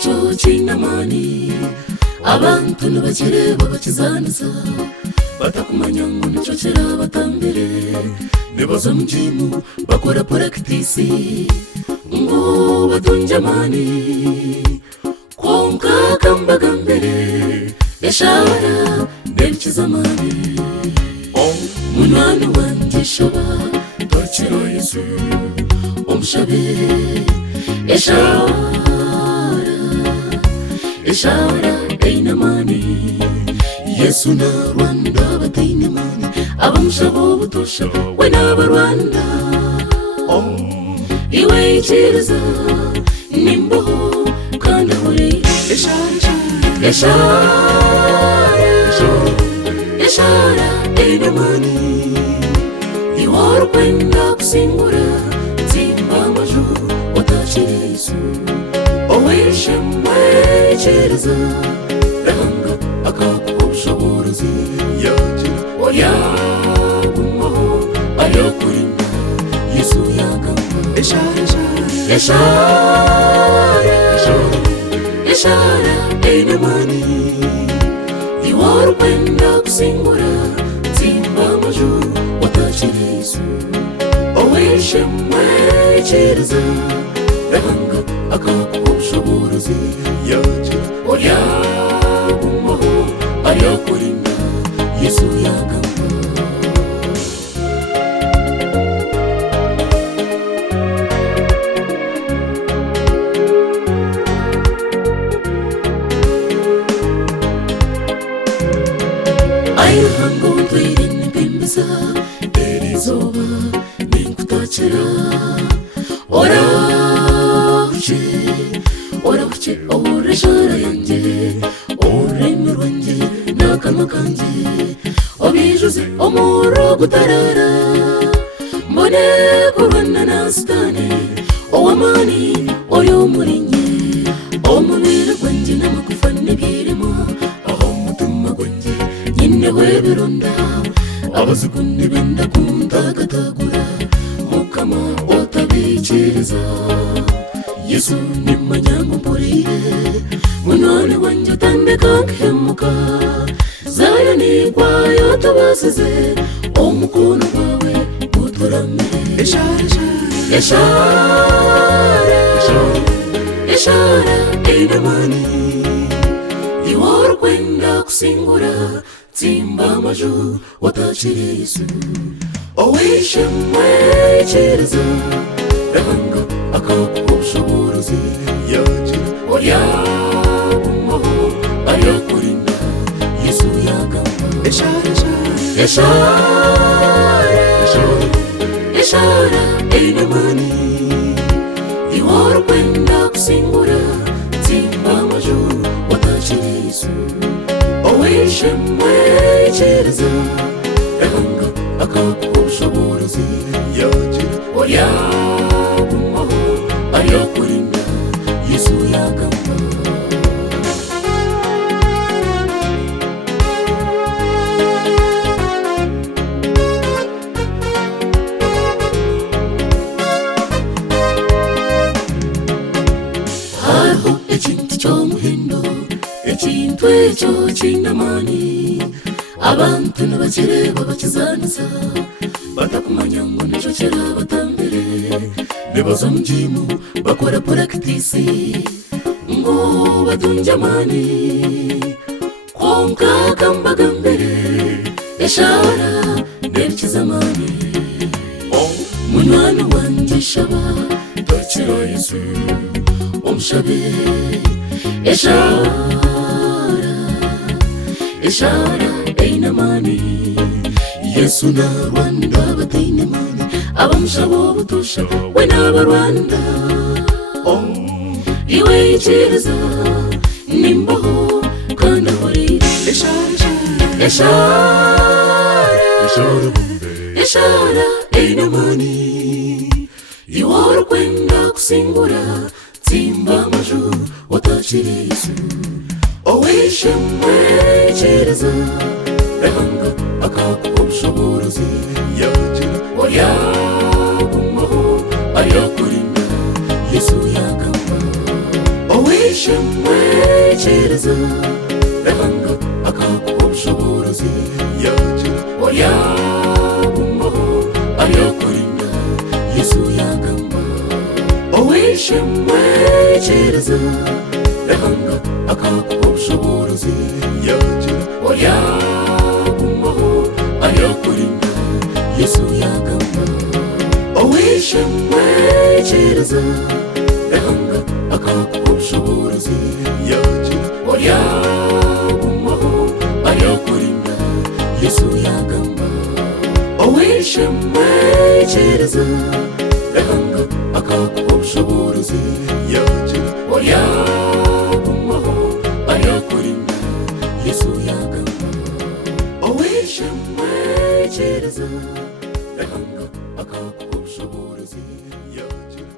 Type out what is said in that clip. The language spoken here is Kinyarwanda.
cyo cy'inamani abantu ntibakireba bakizaniza batakumanya ngo nicyo kirabatambire nibaza mu jimu bakora practice ngo batunge amani konka kambaga mbere yashara ndebikiza amani munwana wanjye shaba torchiro Yesu omushabe Eshara einamani Yesu na Rwanda bateinamani abamushabo butosha we n'abarwanda iwe ikiriza nimboho kandi ahore Eshara einamani iworo kwenda kusingura nzimba amajuru watashira Yesu oweshemwe ikiriza rahanga akakubushobozi yagira oyagumaho ayakurinda Yesu yagamba Eshara einamani iworo kwenda kusingura nzimba amajuru watashira Yesu oweshemwe ikiriza rahanga akakubushobozi yagira oyagumaho ayakurinda Yesu yagamba ayuhango ntwirinde mpimbiza erizoba ninkutakira orahuce oreshara yanjye ururimi rwanjye n'akanwa kanjye obijuze omuro gutarara mbone kurwana na Satani owamani oyo murinye omubiri gwanjye n'amagufa n'ibirimo aho umutima gwanjye nyine webironda abazukundi benda kundagatagura mukama otabikiriza Yesu nimanyango mpuriye munone wanjye utandeka nkemuka zayo ni kwayo tubasize omukono wawe uturamire Eshara einamani iworo kwenda kusingura nzimba amajuru watashira Yesu oweshemwe ikiriza rahanga akakubushobozi yagira oyagumaho ayakurinda Yesu yagamba Eshara einamani iworo kwenda kusingura nzimba amajuru watashira Yesu oweshemwe ikiriza rahanga akakubushobozi yagira oyagumaho ayakurinda Yesu yagamba hariho ekintu ky'omuhindo ekintu ekyo cy'inamani abantu ntibakireba bakizaniza batakumanya ngo nicyo kirabatambire nibaza mu jimu bakora practice ngo batunge amani konka kambaga mbere Eshara ndebikiza amani munwana wanjye shaba torchiro Yesu omushabe Eshara einamani Yesu na Rwanda bateinamani abamushabo butosha we n'abarwanda iwe ikiriza nimboho kandi ahore Eshara einamani iworo kwenda kusingura nzimba amajuru watashira Yesu oweshemwe ikiriza rahanga akakubushobozi yagira oyagumaho ayakurinda Yesu yagamba wishyemwekereza ehanga akaguha ubushobozi yagira wayagumaho ayakurinda Yesu yagamba wishyemwekereza ehanga akaguha ubushobozi yagira wayagumaho ayakurinda Yesu yagamba wishyemwekereza ehanga akaguha ubushobozi yagira wayagumaho ayakurinda Yesu yagamba wishyemwekereza ehanga akaguha ubushobozi yagira wayagumaho ayakurinda Yesu yagamba wishyemwekereza ehanga akaguha ubushobozi yagira